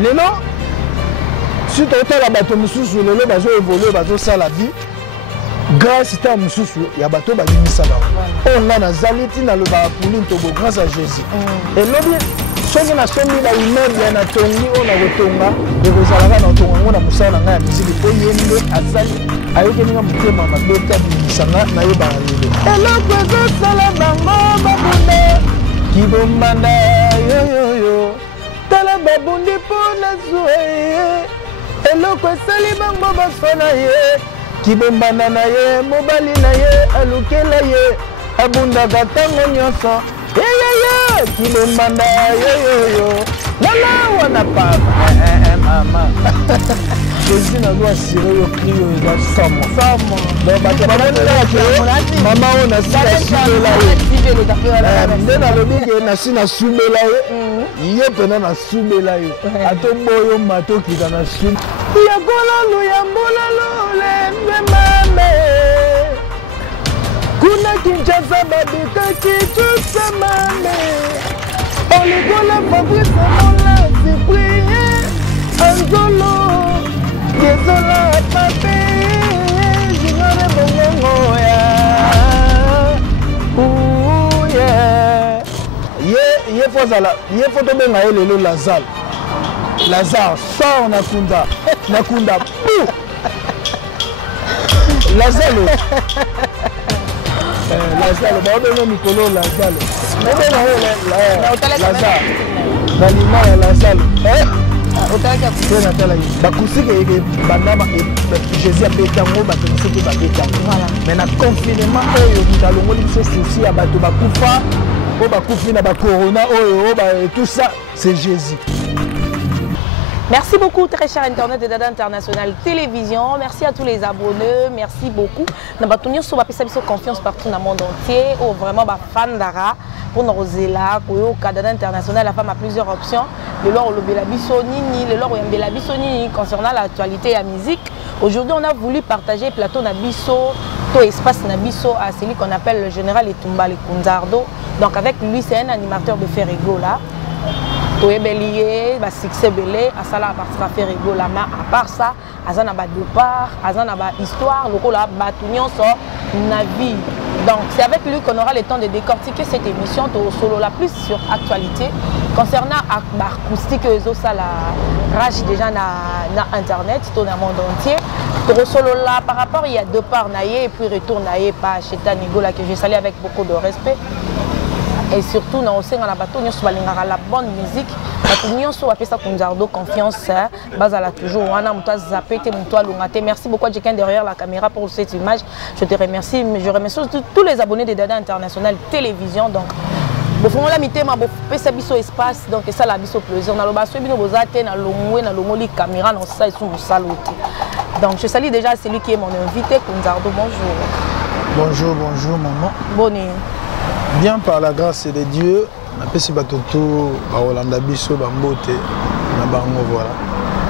lelo si totala bato mosusu lelo bazo évoluer bazo sala vie grâce ta mosusu ya bato balimisa ba on nga nazali tina le ba puli ntobo grâce à Jésus et lobi soki na sombi ba immeuble na tongi ona kotonga ekozalaka na tonga ngona musala na ngai ya miziki po yembe azali ayoki ninga motema mabeta bimisanga na ye balelo eloko ezosala bango babunde kibombanda yoyoyo tala babundi mpo na zwe eloko esali bango basona ye kibombanda na ye mobali na ye alukela ye abundaka ntango nyonso yeyeye kibombanda yoyoyo lala wana papa mama Jésus n'a pas assuré le cri de la somme. Donc, maman, on a su la Désolé, papi, j'ignore mon ouh yeah. Ye fozala, ye foto benga lelo Lazare. Lazare sort nakunda, nakunda. Lazare. Lazare, ba benga Nicolo Lazare. Lazare. Balima Lazare. Jésus a bétango, mais na confinement, tout ça, c'est Jésus. Merci beaucoup, très cher Internet de Dada International Télévision. Merci à tous les abonnés. Merci beaucoup. Nous avons confiance partout dans le monde entier. Oh, vraiment, fan d'Ara. Pour nous là, au Dada International, la femme a plusieurs options. Le lore le Belabissonini, le lore le Belabissonini concernant l'actualité et la musique. Aujourd'hui, on a voulu partager plateau Nabiso, tout espace Nabiso à celui qu'on appelle le général Etumba Kunzardo. Donc avec lui, c'est un animateur de Ferrigo là. Tout est bellié, succès belé, à ça là, à partir de Ferrigo là, mais à part ça, à ça n'a pas de part, à ça n'a pas histoire, le coup là, batunion sur Navi. Donc c'est avec lui qu'on aura le temps de décortiquer cette émission au solo la plus sur actualité concernant l'acoustique et ça la rage déjà na internet tout dans le monde entier. Au solo là par rapport il y a deux parts naïe et puis retour naïe pas chez Tanigo là que je salue avec beaucoup de respect. Et surtout, nous aussi, la bonne musique. Nous avons Kunzardo confiance. Toujours. Merci beaucoup à quelqu'un derrière la caméra pour cette image. Je te remercie. Je remercie tous les abonnés de Dada International Télévision. Donc, la mité ma pesa biso espace donc ça la biso plaisir na loba so bino bozate na longwe na longoli caméra na ça sous saluti. Donc je salue déjà celui qui est mon invité Kunzardo. Bonjour. Bonjour, bonjour maman. Bonne. Bien par la grâce de Dieu, on a pesi batoto ba Holanda biso ba mbote na bango voilà.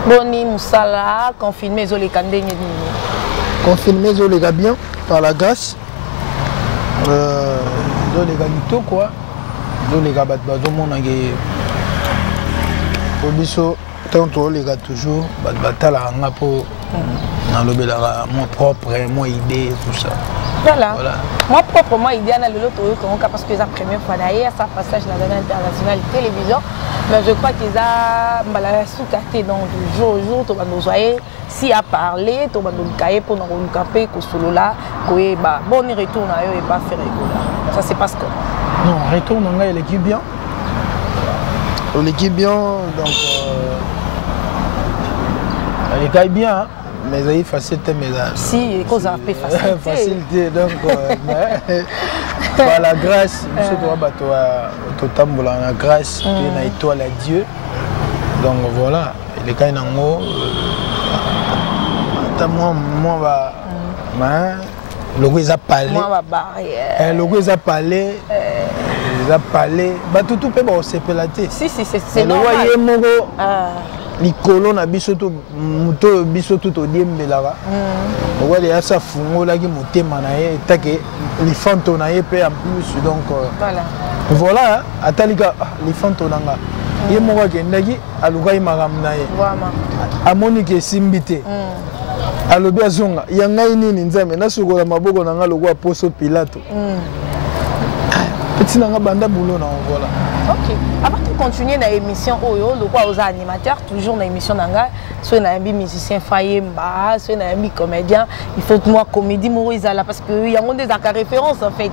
Boni musala confirmé zo les kandenge ni. Confirmé zo les gars bien par la grâce. Zo les gars nito quoi. Zo les gars bat bazo monange. Obiso tant les gars toujours bat batala nga po na lobela mon propre mon idée tout ça. Voilà. Moi proprement idée na lelo to parce que c'est la première fois d'ailleurs ça passage dans Dada International Télévision mais je crois qu'ils a mbala sous-caté donc du jour au jour to ba nous voyer si à parler to ba nous cailler pour nous caper ko solo là ko ba bon retour na yo et pas faire là ça c'est parce que non retour na l'équipe bien l'équipe bien donc elle est bien hein? Mais il facilité mais si cause un peu facilité donc par la grâce monsieur doit bateau au tambola la grâce puis na étoile à Dieu donc voilà les cas nango moi va le goût ils a parlé le goût ils a parlé bah tout peut pas se pelater si c'est le voyez mongo Nicolo na biso to muto biso to diembelaka wale ya sa fungola ki motema na ye take li fanto na ye pe en plus donc voilà atalika li fanto nanga ye moko akendaki alukai makambo na ye amoni ke esimbi te alobi azonga ya ngai nini nzambe nasukola maboko na nga lokwa poso pilato petit nanga banda boulot na voilà. OK. Avant de continuer dans l'émission Oyo, le quoi aux animateurs toujours dans l'émission nanga, soit un musicien Fayemba, soit un comédien, il faut moi comédie Moïse là parce que il y a des références en fait.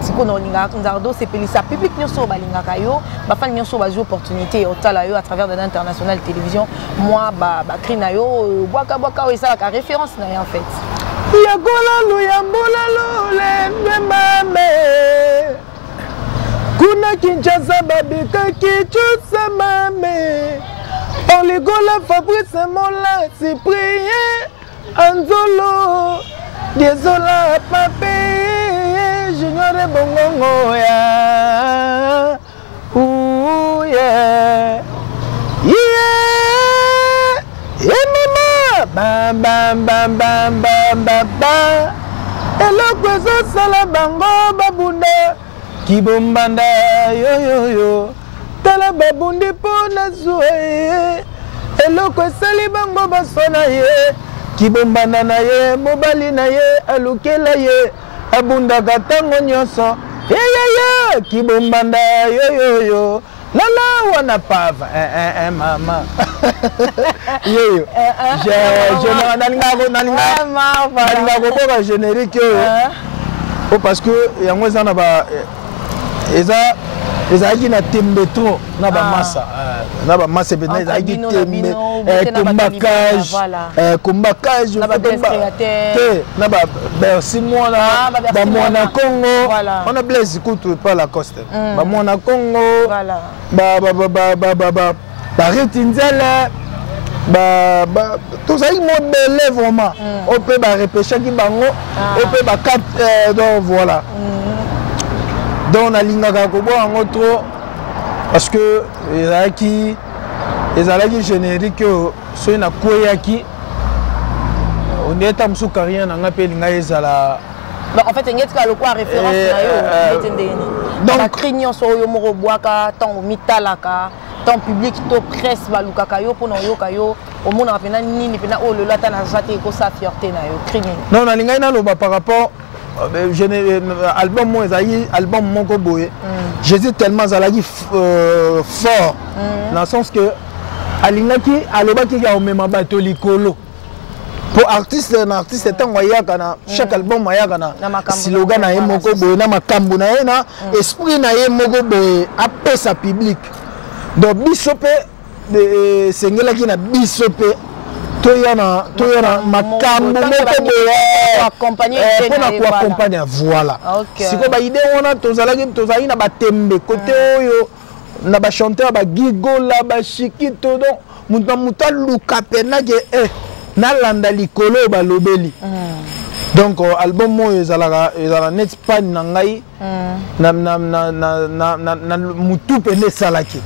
Si qu'on a Nzardo c'est ça public nous sur balinga kayo, ba fan nous sur bazo opportunité au talayo à travers de l'international télévision. Moi ba krinayo boaka boaka ça la référence en fait. Ya gola lo ya mbola lo le mame. Kuna Kinshasa babika kichusa mame Oligola Fabrice Mola Cyprien Anzolo Désola Papé Junior Bongongo ya yeah yeah yeah mama bam bam bam bam bam bam bam Eloko zo sala bango babunda Kibombanda yo yo yo Tala babundi pona zoe Eloko sali bango basona ye Kibombanda na ye Mobali na ye Alukela ye Abunda katango nyonso Ye Kibombanda yo yo yo Lala wana pava mama Yo je nalinga ko générique oh parce que yango za na ba ezalaki na tembe trop na bamasa ezalaki tembe combacage te na babersi mwana bamwana Congo on a Blaise Kutu pas la coste bamwana Congo bareti nzela tozalaki modele vraiment ope barepeshaki bango ope ba4 donc voilà. Donc on a l'ingaka kobo en trop parce que les alaki générique so na koyaki on est am sou carrière na ngape linga ezala en fait ngeti ka lokwa référence na yo netendeni donc crignon so yo moko boaka tant mitalaka tant public to presse balukaka yo pona yo kayo au monde na pena nini pena o le lata na zate ko sa fierté na yo crignon non na linga na loba par rapport album moi album moko boye Jésus tellement zalaki fort dans le sens que alingaki alobaki ya omema bato likolo pour artiste tango yaka na chaque album yaka na slogan na ye moko boye na makambo na ye na esprit na ye moko boye apesa public donc bisope de sengelaki na bisope toyana makambo moko boye accompagner pour accompagner voilà siko ba idée wana tozalaki na batembe côté oyo na ba chanteur ba gigola ba shikito donc muta luka pena ke na landa likolo ba lobeli donc album mo ezala net pan na ngai na mutu pene salaki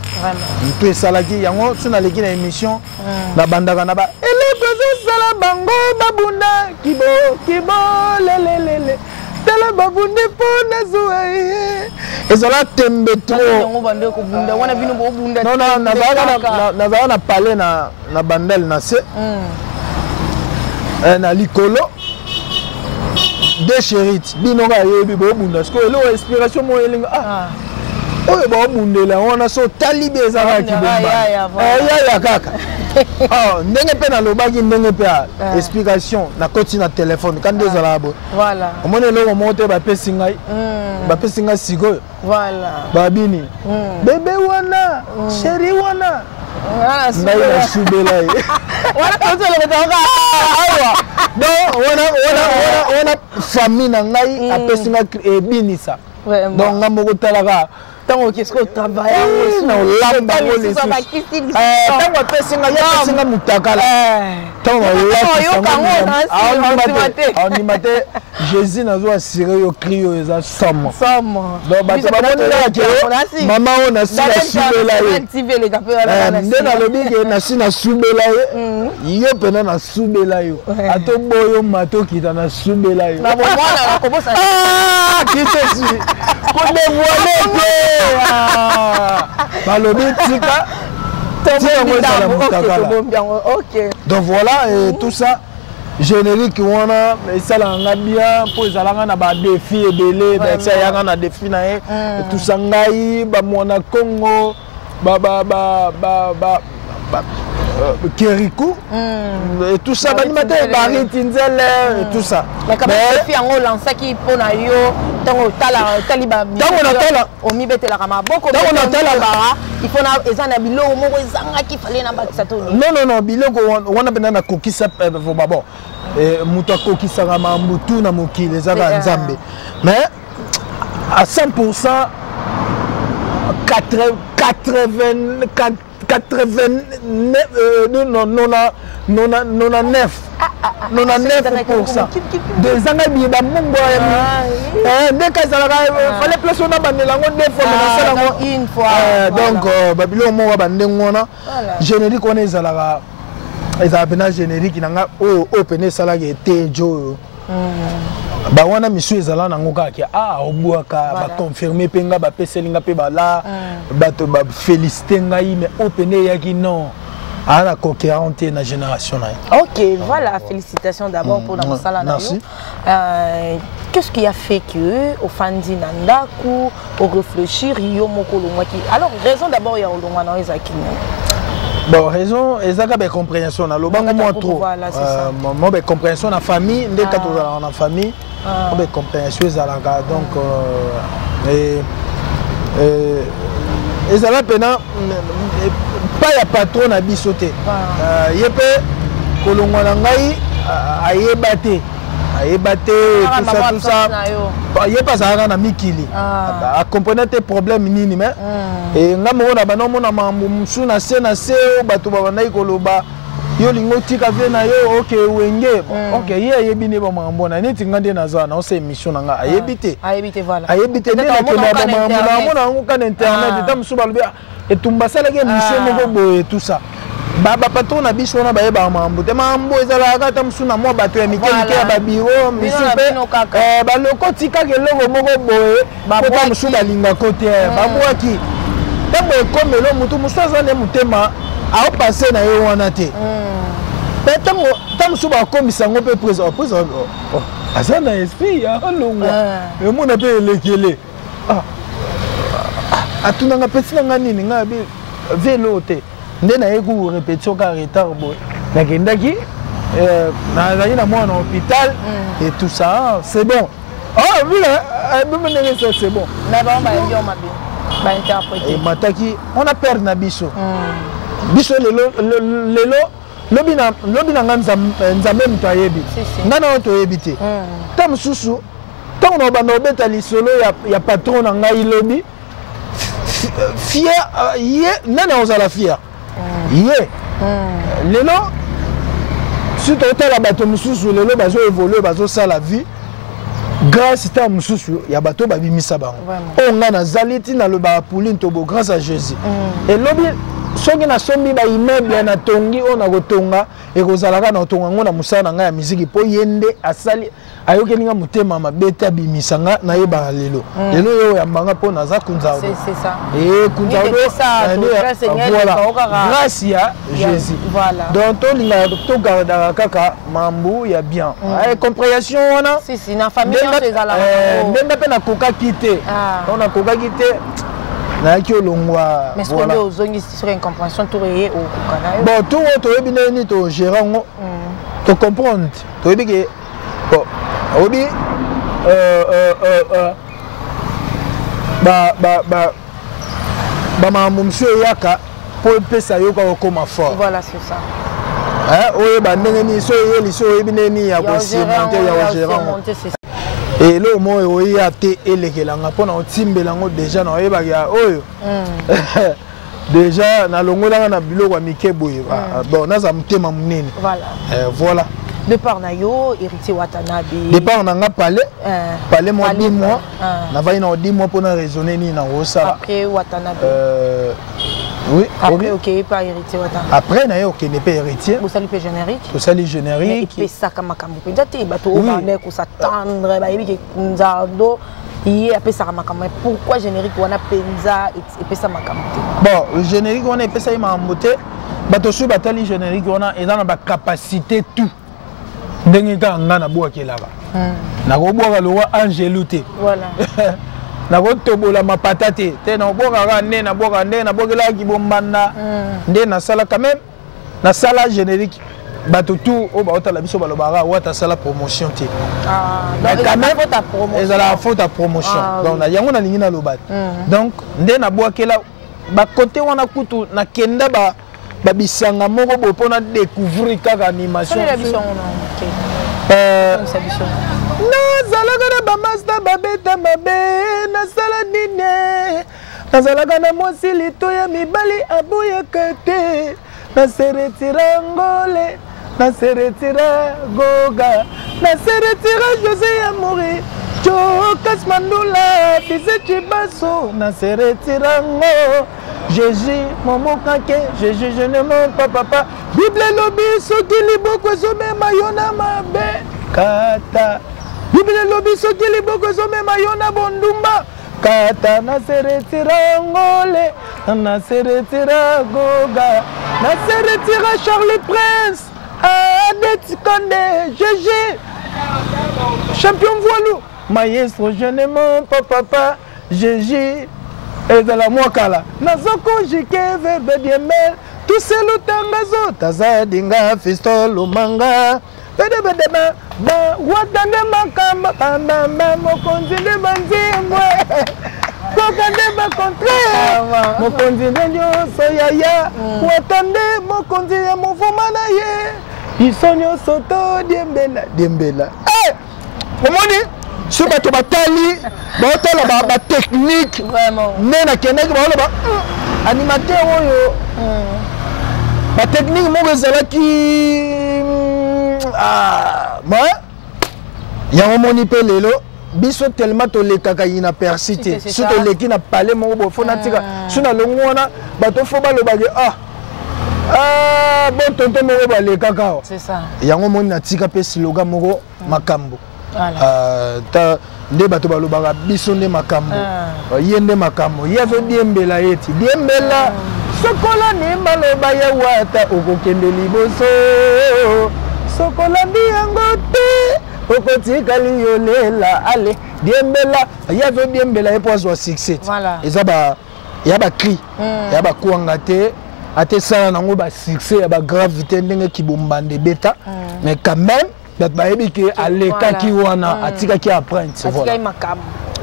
mutu salaki yango suna leki na émission na bandaka na ba sala bango babunda kibo lelelele tala babundi pona zoe ezala tembe trop non nazala na parler na bandel na se na likolo de chérite bino ga yebi bobunda parce que lo inspiration mo elinga oyo bobundela wana so talibe ezala kibomba ya kaka ndenge pe na lobaki ndenge pe explication na koti na téléphone quand des alabo voilà omone lo monte ba pesinga sikoyo voilà babini bébé wana chéri wana ngai na subela ye wala kazo le betonga awa donc wana famille na ngai apesinga ebinisa donc ngamoko talaka tango qu'est-ce qu'on travaille na lamba ngoli tango apesinga mutakala tango animate Jésus nazo assuré yo crio eza somme donc bato bamonela ke mama ona sila subela ye ndena lobi ke na sina subela ye yo pena na subela yo ato boyo mato kita na subela yo na bomwana na kobosa qui te suit pour dévoiler balobi tika donc voilà et tout ça générique wana esalanga bien po ezalanga na ba défi ebele ba yanga na défi na ye tout ça ngai ba mwana Congo Kerikou et tout ça animateur Barry Tinzel et tout ça mais quand même défi en lancé qui pona yo tango tala taliba o mi betela kama boko tango tala bara il faut na ezana biloko moko ezanga ki fallait na bakisa to non biloko wana bena na kokisa bon muto kokisa kama mutu na mokili ezaka nzambe mais à 100% 99% des années bien d'amungo dès que ça fallait placer na bandelango deux fois mais une fois donc babilo mo bandengona générique on ezalaka ezabena générique nanga o open salaka etejo ba wana misu ezala nango kaka obwaka ba confirmer penga ba peselinga pe bala bato ba féliciter ngai mais opener yaki non à la cohérente na génération là. OK, voilà, félicitations d'abord pour la musala na yo. Qu'est-ce qui a fait que au fandi nandaku au réfléchir yo moko longwaki. Alors raison d'abord ya olongwa na ezaki. Bon, raison, ezaka be compréhension na lobango mo trop. Voilà, c'est ça. Mo be compréhension na famille, ndé ka tozala na famille. Mo be compréhension ezalaka donc ezala pena pas ya patron na bisote. Yepe kolongwa na ngai ayebate tout ça. Yepa ça na mikili. A comprendre tes problèmes nini mais et ngamo na bana mona mambo msuna sena seo bato babandai koloba yo lingo tika vena yo OK wenge OK ye yebine ba mambo na neti ngande naza na ose émission nga ayebite voilà ayebite ne na kena ba mambo na ngo kan internet tam suba lobia et tumba sala ke émission moko boye tout ça baba patron na biso na baye ba mambo te mambo ezala ka tam suna mo bato ya mikeli ya ba biro biso pe ba loko tika ke logo moko boye ba tam suba linga côté ba boaki tango ekomelo mutu musaza ne mutema a passer na yo wana te mais tango suba akomisa ngo pe président asa na esprit ya longo e mona pe lekele atunanga pesina ngani nga be velo te ndena yeku répétition ka retard boy nakendaki nazali na mwana hôpital et tout ça c'est bon c'est bon mais bon ba yo mabe ba interpréter mataki on a perdu na biso biso lelo lobi na nzambe mto ayebi ngana to yebite tam susu tant on banda obeta lisolo ya patron na ngai lobi fier ye nana ozala fier ye lelo suto otala bato mususu lelo bazo évoluer bazo sala vie grâce à mususu ya bato babimisa bango o ngana zaliti na le ba Pauline Tobo grâce à Jésus et lobi soki na sombi ba immeuble na tongi ona kotonga e kozalaka na tonga ngona musana nga ya musique po yende asali ayoke ninga mutema mabeta bimisanga na yeba lelo yo ya mbanga po naza kunza c'est ça et kunza voilà grâce à Jésus voilà donc to linga to garda kaka mambu ya bien compréhension wana si na famille on ezala ndenda pe na koka kite on a koka kite na ki olongwa mais voilà ozongi sur une compréhension tout réé au kokana bon tout to ebine ni to gérer to comprendre to ebike bon obi mambo monsieur yaka po pesa yoka okoma fort voilà c'est ça oye bandenge ni so yeli so ebine ni ya ko surmonter ya gérer et le mot oye ate elekelanga pona otimbela ngo déjà na oyeba ya oyo déjà na longola na biloko mike boye bon naza mutema munene voilà départ na yo héritier Watanabe départ na nga palais moi 10 mois na vai na 10 mois pour raisonner ni na osala après Watanabe oui après OK pas héritier Watanabe après na yo OK n'est pas héritier vous saluez générique vous saluez générique et ça comme makambo peut-être bato on est ko s'attendre ba yebi ke nzado il appelle ça makambo. Pourquoi générique on a penza et ça makambo? Bon, générique on a appelé ça makambo. Batosu batali générique on a dans la capacité tout. Ndenge ka ngana boa kelaka. Na go boa lo wa angeluté. Voilà. Na go tobola mapatate. Te na boa ka nde na boa nde na bokela ki bombanda. Nde na sala quand même. Na sala générique. Bato tout au ba otala biso balobara wa ta sala promotion te. Donc quand même faut ta promotion. Et la faute à promotion. Donc na yango na lingi na lobat. Donc nde na boa kela ba côté wana kutu na kenda ba babisanga moko bo pona découvrir kaka animation. C'est la biso on nazalaka na bamasta babeta mabe nasala nini nazalaka na mwasi lito ya mibali aboyaka te naseretira ngole naseretira goga naseretira José Amouri Jokas Mandula Fise Chibaso naseretira ngo Jésus Momo Kake Jésus je ne mens pas papa Bible lobi soki liboko some mayona mabe kata Bible lobi soki liboko some mayona bondumba kata naseretira ngole naseretira goga naseretira Charlie Prince Adet Kande Jésus champion voilou maestro je ne mens pas papa Jésus et de la mwakala nazoko jike verbe diemel tout c'est le tangazo taza dinga fistol manga bede bede ba watane makamba bamba mokonzi de banzimwe kokande ba contraire mokonzi de nyoso yaya watande mokonzi ya muvuma na ye isonyo soto diembela omoni so bato batali baotala ba technique vraiment nena keneki baoloba animateur oyo ba technique moko ezalaki yango moni mpe lelo biso tellement tolekaka inaperci te so toleki na pale moko bofo natika so na longo wana bato fo balobaki bon tonto moko balekaka awa yango moni natika mpe slogan moko makambo nde bato balobaka biso nde makambo ye nde makambo ye azodiembela eti diembela sokola ni maloba ya wata okokende liboso sokola ndi yango te okotikali yolela ale diembela ye azodiembela ye po azwa succès eza ya bakri ya bakwanga te ate sala nango basuccès ya bagravité ndenge kibombande beta mais quand même bato bayebi ke alekaki wana atikaki apprenti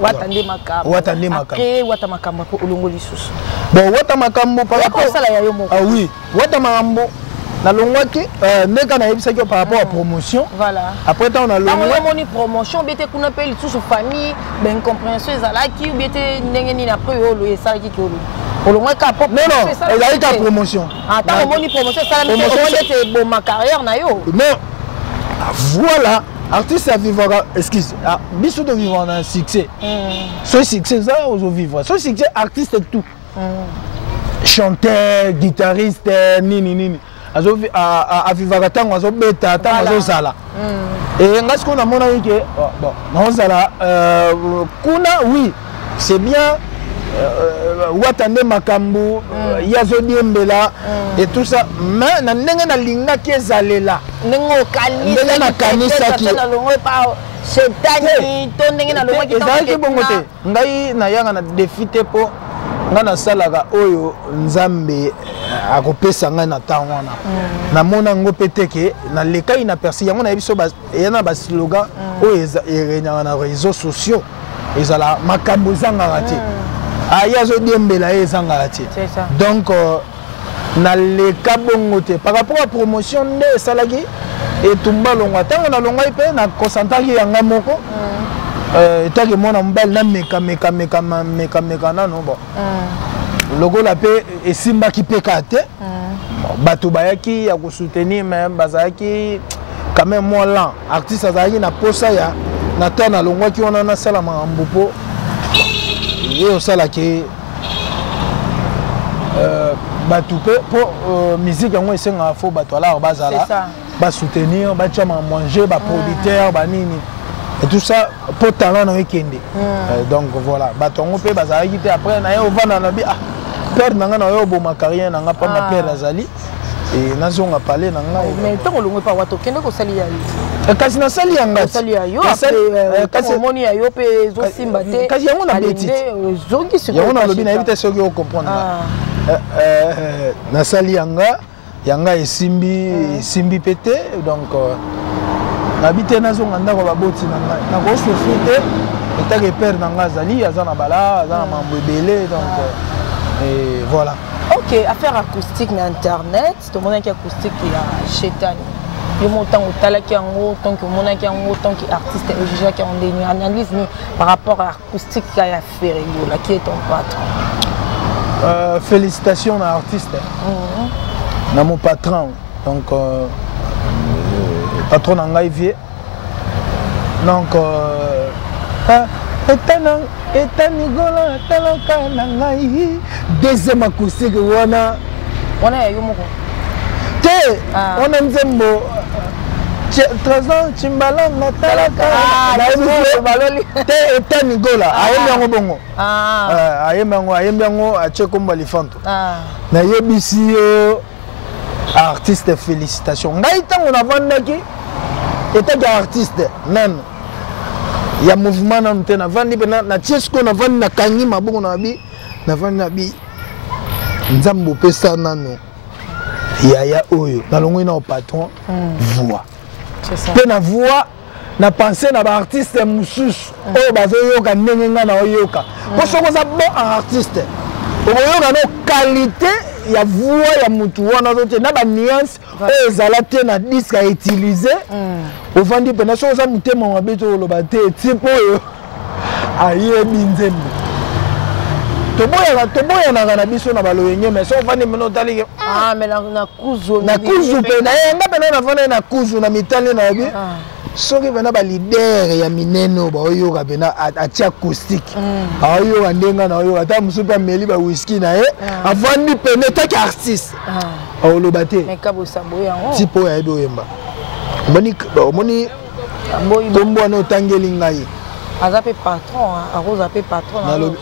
watande makambo après wata makambo po olongo lisusu bon wata makambo par rapport sala ya yo moko oui wata makambo nalongwaki ndeka nayebisaki par rapport à promotion voilà après tant na longwa moni promotion bete kuna pe lisusu famille ben incompréhension ezalaki ou bete ndenge nini après olo esalaki ki olo olongwa ka pop non ezalaki ka promotion tant moni promotion sala mete bon ma carrière na yo non voilà artiste à vivre excuse biso de vivre en succès ce succès ça aux vivre ce succès artiste tout chanteur guitariste nini à vivre tango azo beta tango azo sala et ngas qu'on a mona que bon non sala kuna oui c'est bien watande makambo yazo diembela et tout ça mais na ndenge na linga ki ezalela ndenge na kanisa ki setani to ndenge na longwa ki ezalaki bongo te ngai na yanga na défi te po nga nasalaka oyo nzambe akopesa ngai na ntango wana namona yango mpe te ke nalekai na persi yango nayebi so eya na baslogan oyo erenyaka na réseaux sociaux ezala makambo ezangaka te ye azodiembela ye ezangaka te donc naleka bongo te par rapport à promotion nde esalaki etumba longwa ntango nalongwai mpe nakoncentraki yanga moko etaki mwana mobali nameka nano bon lokola mpe esimbaki mpe ka te bato bayaki ya kosoutenir me bazalaki quand même moins lent artiste azalaki na posa ya na temps nalongwaki wana nasala makambo mpo ye osalaki bato mpe mpo musique yango esengaka fo bato alaka bazala basoutenir batiama manger baproducteur banini et tout ça pour talent na ekende donc voilà batongo pe bazalaki te après na yo vana na bi ah père nanga na yo bo ma carrière nanga pas ma père azali et nazonga parler nanga mais tant on le pas wato kende ko sali ya yo kasi na sali yanga sali ya yo kasi moni ya yo pe zo simba te kasi yango na petit zongi sur yango na lobi na éviter soki o comprendre na sali yanga esimbi pété donc nabite nazonga ndako baboti nanga na ko souffrir te etake père nanga azali azana bala azana mambo ebele donc et voilà. Ok, affaire acoustique na internet, tout le monde qui acoustique ya Chetani. Le montant au talent qui en haut, tant que mon qui en haut, tant qu'artiste et juge qui ont des analyse par rapport à acoustique qui a fait là qui est ton patron. Félicitations à l'artiste. Na mon patron donc patron nanga vie. Donc deuxième acoustique wana ya yo moko te wana nzembo trésor chimbalanga talaka te etani gola ayembi yango bongo ayembi yango atie kombo alifanto nayebisi yo artiste félicitations ngai ntango navandaki etaki artiste nano ya mouvement na mte navandi pe na tie siko navandi nakangi mabongo na bi navandi na bi nzambo pesa nano yaya oyo nalongwi na patron voix pe na voix na penser na ba artiste mususu oyo bazoyoka ndenge nga na oyoka po soko za bon artiste oyoka no qualité ya voix ya mutu wana zote na ba nuance oyo ezala te na disque à utiliser ovandi pena so za mutema mabe to loba te tipo oyo ayebi nzembo toboya na biso na baloyenye mais so ovandi meno tali mais na kuzu pe na nga pena na vana na kuzu na mitali na bi soki pena ba leader ya mineno ba oyoka pena atia acoustique ayoka ndenga na oyoka ta musupa meli ba whisky na ye avandi pena taki artiste oloba te mais kabo sabo yango tipo ya edo yemba omoni kombo wana otangeli ngai aza pe patron akoza pe patron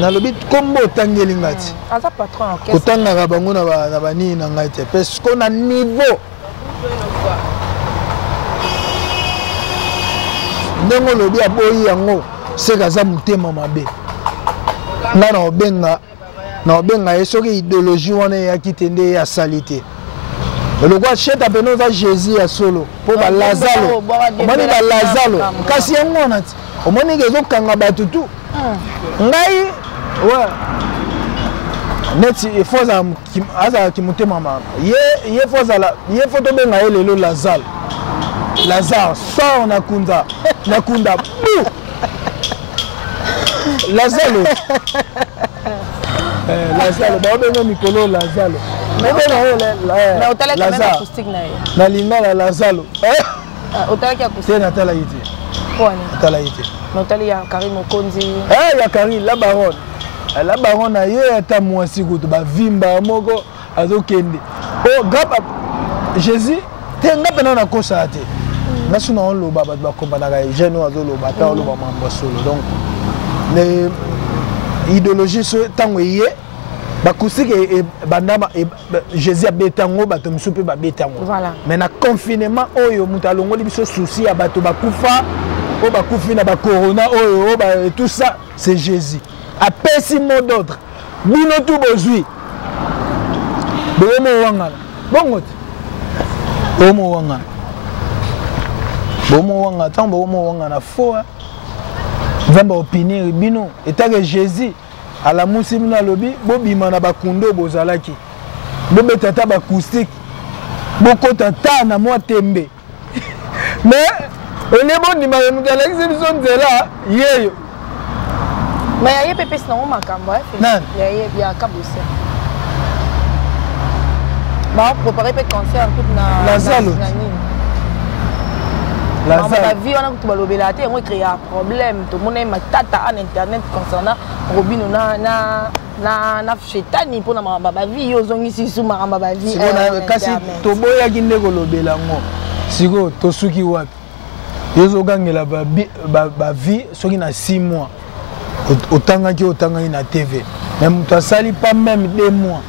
nalobi kombo otangeli ngai ti aza patron orchestre kotangaka bango na banini na ngai te parce que na niveau ndenge olobi aboyi yango seka aza motema mabe nga na obenga ye soki idéologie wana eyaki te nde asali te lokwa cheta pene oza jésus ya solo mpo balazalo omoni balazalo kasi yango wana ti omoni ke ezokanga bato tu ngai neti efo azalaki motema mama ye fo tobenga ye lelo lazalo lazare sort nakunda bu lazalo baobenga mikolo lazalo nalinga na lazalo te natalaki te notali ya Karim Mokonzi ya Karim la baronne na ye ata mwasi kutu bavimba moko azokende grâce Jésus te nga pena nakosa te nga suna oloba bato bakombanaka jeune oyo azoloba ata oloba mambo solo donc idéologie so ntango eye bakusiki bandama Jésus abeta yango bato mosusu mpe babeta yango mais na confinement oyo moto alongoli biso souci ya bato bakufa oyo bakufi na bacorona oyo tout ça c'est Jésus apesi mot d'ordre bino tu bozwi bomowangana bongo te bomowangana ntango bomowangana fo nzambe opinir bino etake Jésus alamusi bino alobi bobima na bakundo bozalaki bobeta ta bacoustique bokota ta na mwa tembe mais ole bondima moto alakisi biso nzela yeyo mais yaye pe pesi nango makambo ya kabosia baprépare pe concert toute na nini la vie wana kutu balobela te yango créa problème tomona matata en internet concernant robino na Chetani mpona makambo bavie yo ozongisi su makambo bavie kasi toboyaki nde kolobela yango sikoyo tosuki wapi Ils ont gagné la vie, sur 6 mois. Autant que autant na TV. Même tu sali pas même 2 mois.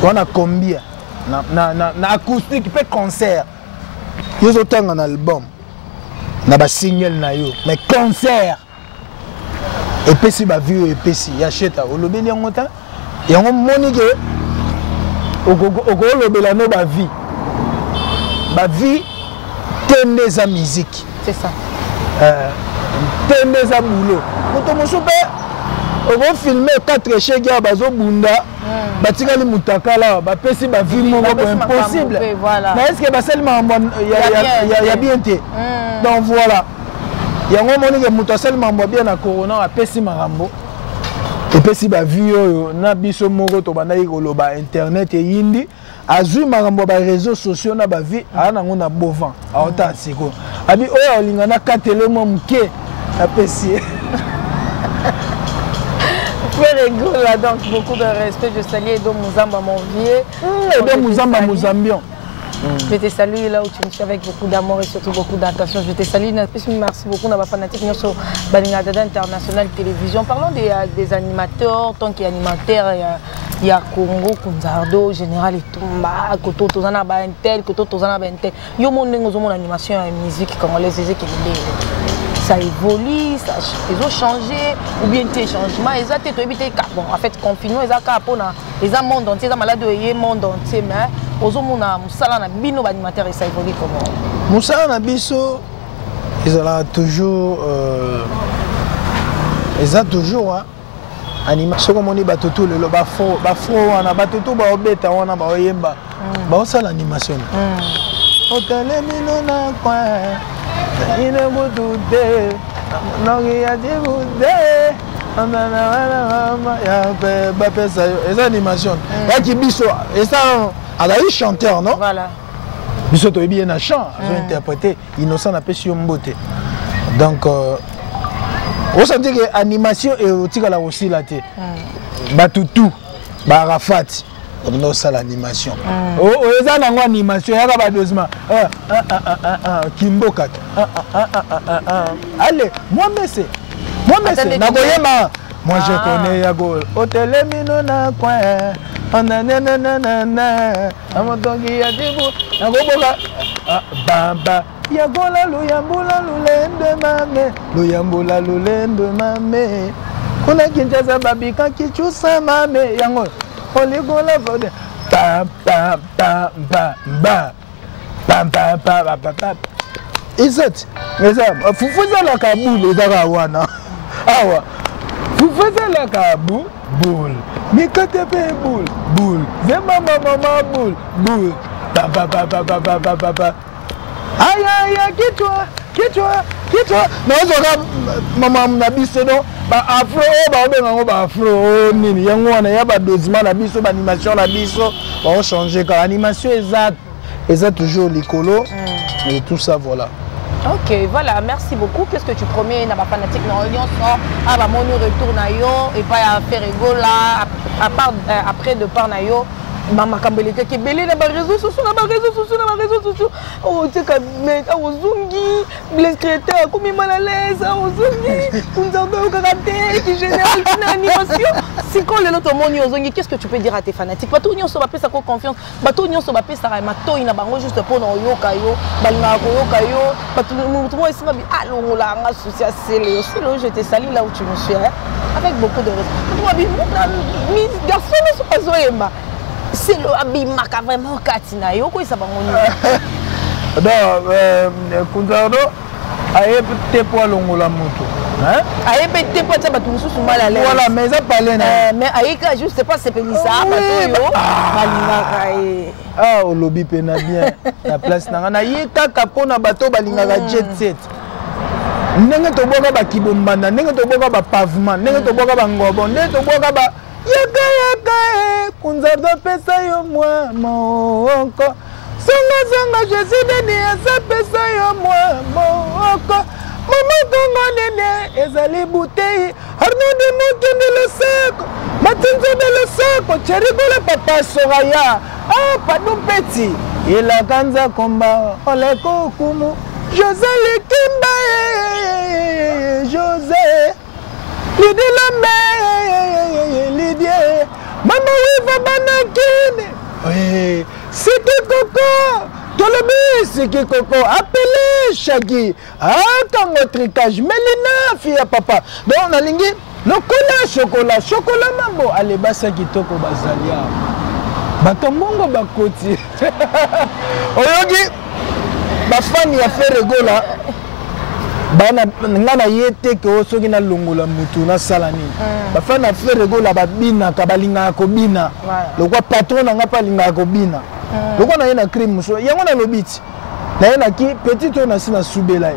Tu as combien na acoustique peut concert. Ils ont un album. Na ba single na yo. Mais concert. Et puis si ba vie et puis si acheta o lobeli en temps. Et on monique au lobela no ba vie. Ba vie tende za musique. C'est ça. Tende za boulot. Moto mosupe on filmer 4 chèques bazo bunda batikali mutaka là ba pesi ba vie moko impossible. Mais est-ce que ba seulement il y a bien été. Donc voilà. Yango moni que moto seulement bien na corona a pesi marambo. Et pesi ba vie oyo na biso moko to bandaki koloba internet et yindi azui marambo ba réseaux sociaux na ba vie ana ngona bovan aota siko. Abi oyo olingana katele mo mke a pesi. Là, donc beaucoup de respect, je salue Edo Mouzamba, mon vieux. Edo Mouzamba, Mouzambian. Je te salue là où tu me suis avec beaucoup d'amour et surtout beaucoup d'attention. Je te salue, merci beaucoup dans ma fanatique sur Balingadada International Télévision. Parlons des animateurs, tant qu'animateur, il y a Congo, Kunzardo, Général Etumba, Koto Tozana Baintel, Koto Tozana Baintel. Il y a mon animation et musique congolaise, c'est qui ça évolue, ils ont changé, ou bien des changements, ils ont été bon, en fait, confinement, ils ont un monde entier, ils ont malade de monde entier, mais ils ont un bino animateur et ça évolue comment? Moussala Nabiso, ils ont toujours, animation comme on dit, batoto le bafro, on a batoto ba obeta, on a ba oyemba, ba osala animation. Hôtel Mino na quoi? Il est boudoudé, non il y a des boudés, et ça animation. Et qui biso, et ça, elle a eu chanteur, non? Voilà. Biso to bien un chant, j'ai interprété Innocent n'a pas su beauté. Donc, on sent que animation et au tigala aussi là, Batoutou, Barafat. Comme ça l'animation. Oh, ils ont une animation, il y a pas besoin. Kimbokat. Allez, moi c'est. Moi je connais Yago. Hôtel Mino na quoi. Amotongi ya dibu. Nagoboka. Bamba. Yagola luyambula lulende mame. Luyambula lulende mame. Kuna kinjaza babika kichusa mame. Yango. Oligola vode pam pam pam pam pam pam pam pam pam. Izet, fufuza la kaboul ezaka wana. Awa. Fufuza la kaboul boule. Mikate pe boule boule. Zema mama boule boule. Pam pam pam pam pam pam pam. Aïe aïe kichwa. Nazoka mama na biso no ba afro ba obenga ba afro nini yango wana ya ba dosement na biso ba animation na biso ba changer car animation exact toujours l'écolo et tout ça voilà. OK, voilà, merci beaucoup. Qu'est-ce que tu promets na ba fanatique na Lyon sort à ba moni retour na yo et pas à faire rigola à part après de par na yo Mama Kambelete qui belé na réseaux sociaux oh tu sais mais ozungi les créateurs comme mal à l'aise ozungi kunzamba karaté qui général animation c'est quand le autre monde ozungi qu'est-ce que tu peux dire à tes fanatiques bato nyo so ba pesa ko confiance bato nyo so ba pesa mato ina bango juste pour no yoka yo balinga ko yoka yo bato tout moi ici ba allons là nga souci c'est le je te salue là où tu me suis avec beaucoup de respect moi mi garçon ne sont pas zoyemba. C'est le abimaka vraiment katina yo ko isa bangoni. Donc Kunzardo aye te po longola moto. Hein? Aye te po tsa batu mususu mala l'aise. Voilà, mais ça parler na. Mais aye ka juste pas c'est pelisa bato yo. Balingaka e. Ah au lobby pena bien. La place na ye kaka pona bato balingaka jet set. Ndenge to boka ba kibombanda, ndenge to boka ba pavement, ndenge to boka ba ngobo, ndenge to boka ba yaka Kunzardo pesa yo mwa moko songa je suis béni asa pesa yo mwa moko mama kongo nene ezali bouteille arnaud de mokende le seko matinzo de le seko cherigola papa soraya ah pardon petit il a kanza komba oleko kumu José Lekimba, José, Lydie Lambe, Lydie, Maman Wiva Banakine, Siki Coco, Tolobi, Siki Coco, appelez Shaggy, Kango Tricage, Melina, fille à papa. Donc on a lingi, le chocolat mambo, allez, basa kitoko bazalia. Batombongo bakoti. Oyogi, ma femme a fait rigola. Bana ngana yete ke soki na longola mutu na salani. Ma femme a fait rigola babina kabalinga ko bina. Le quoi patron nga pa linga ko bina. Le quoi na yena crime so. Yango na lobiti. Na yena ki petit on a sina soubela.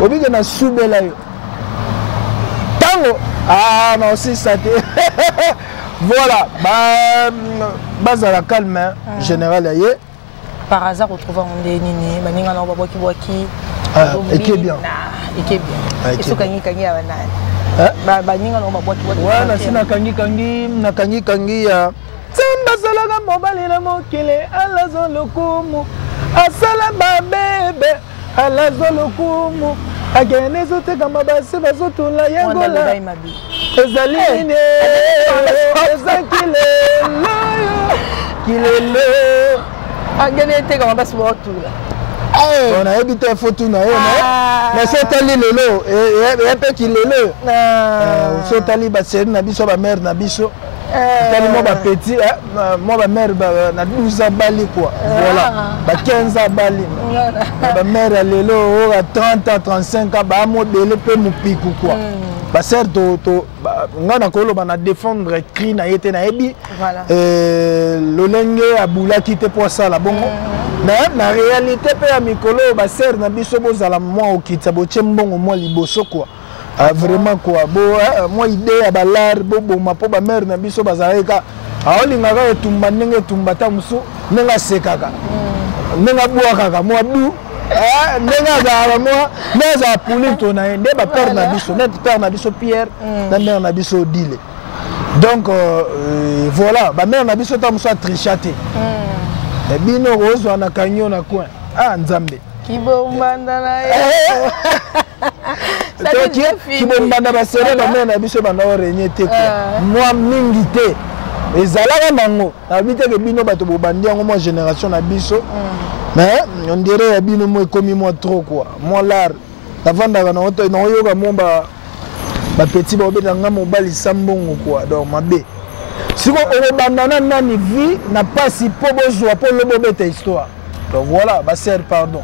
Obi ke na soubela yo. Tango non si ça te. Voilà, bazala calme, général aye. Par hasard, retrouver un dénini, baninga na babo kiwaki. Et qui est bien. Et qui est bien. Et ce kangi kangi ya banane. Baninga na babo kiwaki. Ouais, na sina kangi kangi ya. Samba salaka mobali na mokile, alazo lokumu. Asala babebe, alazo lokumu. Agene zote kama basi bazotula yengola. Ezali nini eza kilelo agene te kama basi bazotula on a habité photo na yo mais c'est tali lelo et pe kilelo so tali ba série na biso ba mère na biso tali mo ba petit mo ba mère na 12 bali quoi voilà ba 15 bali ba mère lelo à 30 à 35 ba mo dele pe mu piku quoi ba ser to ngana kolo bana défendre cri na yete na ebi lolenge abula kite pour ça la bongo na réalité pe ya mikolo ba ser na biso bozala moi okitsa bo tchembongo moi liboso quoi vraiment quoi bo moi idée ya balar bobo mapo ba mère na biso bazaleka aolinga ka etumba ndenge etumba ta musu nenga sekaka nenga bwaka moi du nenga za moi neza puli to na nde ba père na biso net père na biso Pierre na mère na biso Dile donc voilà ba mère na biso ta musu trichate et bino rozwa na kanyo na coin nzambe kibombanda na kibombanda ba sere ba mère na biso bana orenye te moi mingi te ezalaka nango na bite ke bino bato bobandi yango moi génération na biso mais on dirait bino moi comme moi trop quoi moi l'art navandaka na oyoka mo ba petit ba obeta nga mobali sambongo quoi donc mabe siko obandana nani vie na pasi po bozwa po lobo beta histoire. Donc voilà, bah sœur, pardon.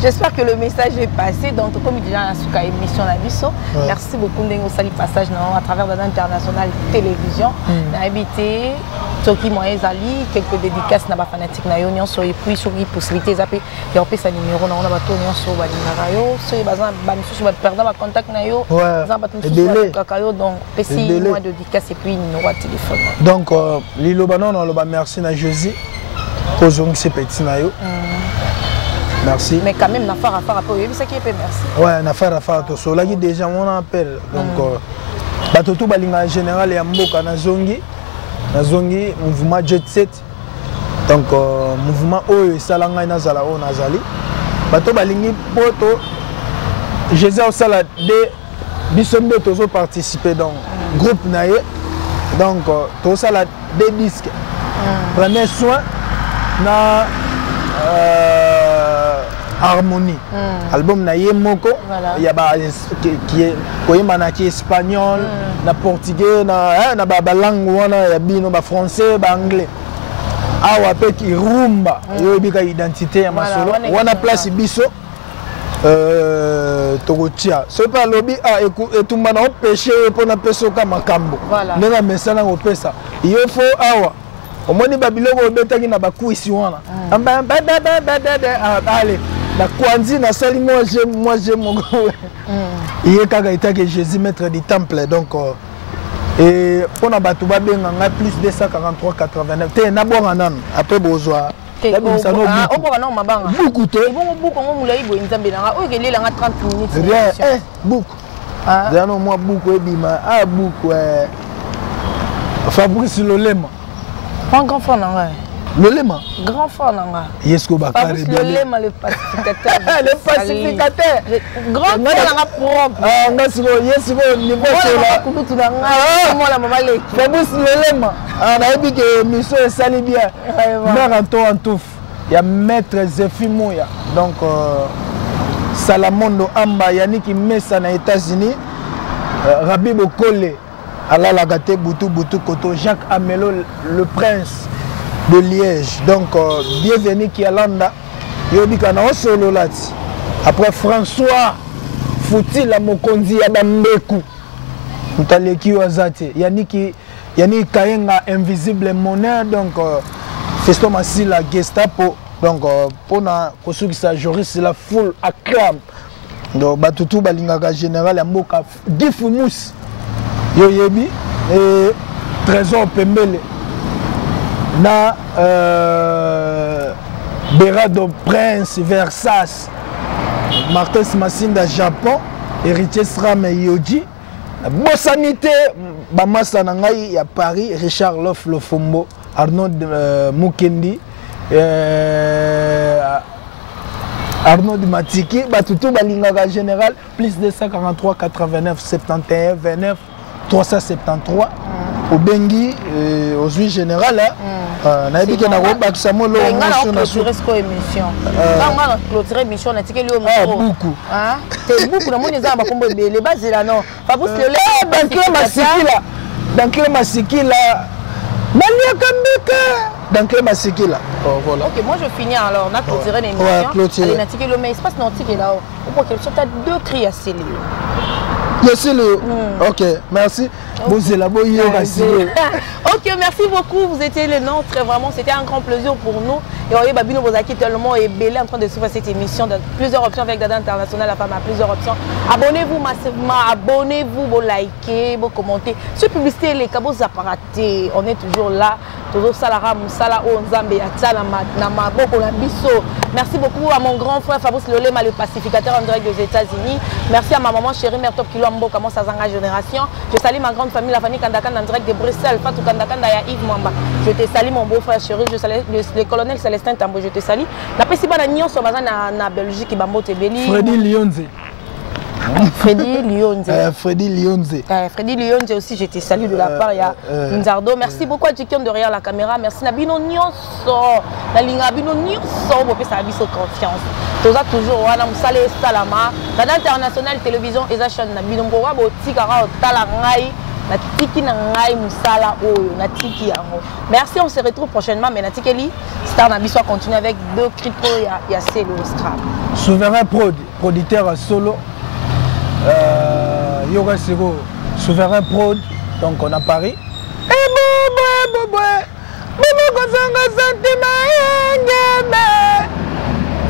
J'espère que le message est passé. Donc, comme il dit dans la émission Nabiso, merci beaucoup de nous passage à travers l'International Télévision. On a habité, Toki Moïsali, quelques dédicaces na ba fanatique na yon so et puis sur les possibilités zappé et on peut sa numéro na on a bato yon so ba linarayo, so e bazan ba misusu ba perdre ba contact na yo, bazan ba misusu ba kakayo donc PC moi de dédicace et puis numéro de téléphone. Donc lilo banon on ba merci na Jésus. Aujourd'hui, petit nayo. Merci. Mais quand même, l'affaire à faire après, c'est qui peut merci. Ouais, l'affaire à faire tout ça. Là, déjà, on appelle. Donc, batoto balinga en général et amboka na zongi mouvement jet set. Donc, mouvement oyo salanga na zala o nazali. Bato balingi poto. Jésus au sala de bisombe tozo participer dans groupe naye. Donc, to sala des disques. Prenez soin na harmonie album na yemoko ya ba qui est koyema na ki espagnol na portugais na ba langue wana ya bino ba français ba anglais awa pe ki rumba yo bika identité ya masolo wana place biso tokotia so pa lobi etumba na opeshe po na peso ka makambo ndenge mesana opesa il faut awa omoni babiloko obetaki na bakuisi wana allez la kwanzi na sali moi j'ai mon il kaka itaki Jésus maître du temple donc et on a battu babenga nga plus 243 89 te na bonga nan après bozwa beaucoup te beaucoup dano moi beaucoup ebima beaucoup Fabrice Lolema un grand frère non Lolema. Grand frère Nanga. Yesko Bakare. Lolema, le pacificateur. Le pacificateur. Grand frère Nanga propre. Ah, on a ce niveau sur la Fabrice Lolema. On a dit que mission est sali bien. Mère Antoine Touf. Il y a maître Zéphie Mouya. Donc, Salamondo Amba, Yannick Messa aux États-Unis. Rabbi Bokole. Ala Lagate Boutou Koto. Jacques Amelo, le prince de Liège. Donc, bienvenue Kialanda. Yobikana solo lati. Après François Fouti la Mokonzi Adambeku. Mutaleki Wazate. Yannick Kayenga Invisible Monnaie. Donc, Festo Massi la Gestapo. Donc, pour na Joris la foule acclame. Donc, Batutu Balingaga Général Amboka Gifumous. Yoyebi et Trésor Pembele. Na Berado Prince Versas. Martin Massinda Japon. Héritier Sram Yoji. Bossanité. Bamasa Nangai à Paris. Richard Loff Lofombo. Arnaud Mukendi. Arnaud Matiki, Batutu Balingaga Général, plus 243 89 71 29 373. Au Bengi, aux 8 général, on a dit qu'on a rebattu ça. On a clôturé l'émission. On a clôturé l'émission, on a dit qu'il y a beaucoup. C'est beaucoup, on a dit que les bases là, non. Fabrice le dans quel Masiki là, dans quel Masiki là. Voilà. Ok, moi je finis alors, on a clôturé l'émission. Allez, on a dit que le espace nautique est là-haut. On peut qu'il y a deux cris à sceller. Ok, merci. Ok, merci beaucoup. Vous étiez les nôtres. Vraiment, c'était un grand plaisir pour nous. Et voyez, Babino Bozaki tellement est belle en train de suivre cette émission dans plusieurs options avec Dada International. La femme a plusieurs options. Abonnez-vous massivement. Abonnez-vous, vous likez, vous commentez. Sur publicité, les cabos apparatés. On est toujours là. Toujours Salara Moussala Onzambe Nama Boko Lambiso. Merci beaucoup à mon grand frère Fabrice Lolema, le pacificateur en direct des États-Unis. Merci à ma maman chérie, Mère Top Kilo Ambo, comment ça s'engage génération. Je salue ma grande famille, la famille Kandakan en direct de Bruxelles. Fatou Kandakan d'Aya Yves Mwamba. Je te salue mon beau-frère chéri, je salue le colonel Célestin Tambo, je te salue. La Pessiba Nyon Sobaza na Belgique qui Bambo Tebeli. Freddy Lyonze. Freddy Lyonze. Freddy Lyonze. Freddy Lyonze aussi, je te salue de la part. Il y a Nzardo. Merci beaucoup à Jikion derrière la caméra. Merci Nabino Nyonso. Nalinga Bino Nyonso. Pour que ça ait confiance. Toza toujours wana musale salama. Dada International Télévision Ezachon Nabino Mbowa Botikara Otala Ngai. Na tiki na ngai musala oyo na tiki yango. Merci, on se retrouve prochainement. Mais na tikeli Star Nabiso continue avec deux crypto ya Celo Scrap. Souverain producteur solo. Yoga Sego, Souverain Prod, donc on a Paris.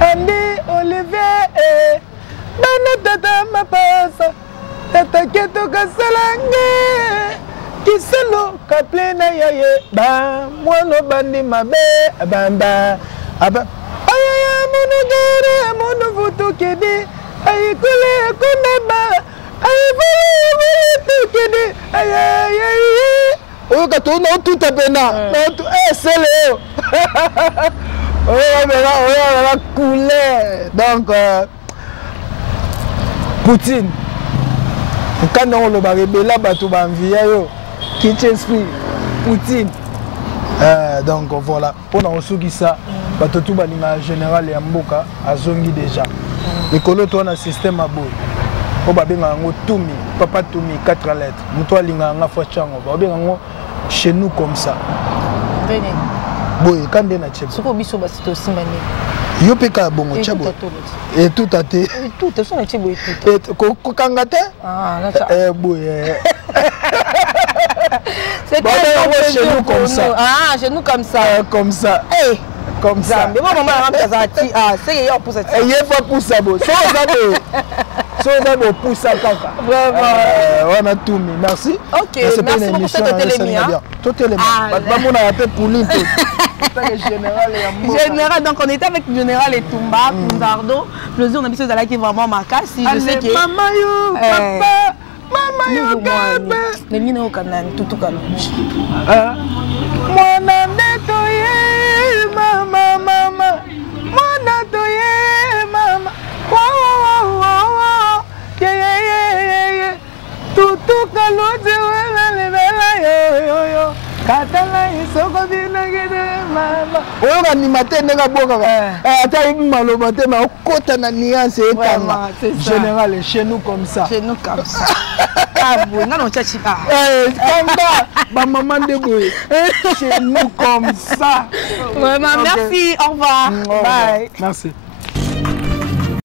Andy Olivier, Tata ma passe, Tata Keto Kasalange, Kiselo Kaplena Yaye, Ba, Mono Bandi Mabe, Bamba, Aba, Ayaya Monogere, Monovoto Kedi. Aïe, coulé, coulé, aïe, aïe, aïe, aïe, oh, quand on a tout à peine, c'est le. Oh, on va couler. Donc, Poutine. Quand on le barbe là, bateau banvia, kitchen spree, Poutine. Donc, voilà. On a reçu ça. Bateau tout banima général et Amboka, à Zongi déjà. Les colos, tu as un système à bout. On va bien Toumi, Papa Toumi, 4 lettres. Moutoua Linga, on va bien chez nous comme ça. Oui, quand on a chez nous. Yo peka bongo chabo. Et tout à te. Tout, ça na chabo et tout. Kokangate? Ah, là boy. C'est chez nous comme ça. Ah, chez nous comme ça. Comme ça. Eh. Comme ça. Mais moi, maman, ah, c'est qu'il y a pour ça. Il y a pas pour ça. C'est pour ça. Vraiment. On a tout mis. Merci. Ok, merci beaucoup pour cette télévision. Tout est on a appelé pour lui. Général, donc on était avec le général et Toumba, Nzardo. Le jour, on a mis ce là qui est vraiment ma casse. Je sais que. Maman, yo, papa, maman, yo, papa. Mais il y a un canal, tout canal. Moi, animateur ndenge abokaka ata yebi maloba te mais okota na nuance ekanga général chez nous comme ça kanga bamaman de boye chez nous comme ça vraiment merci au revoir bye merci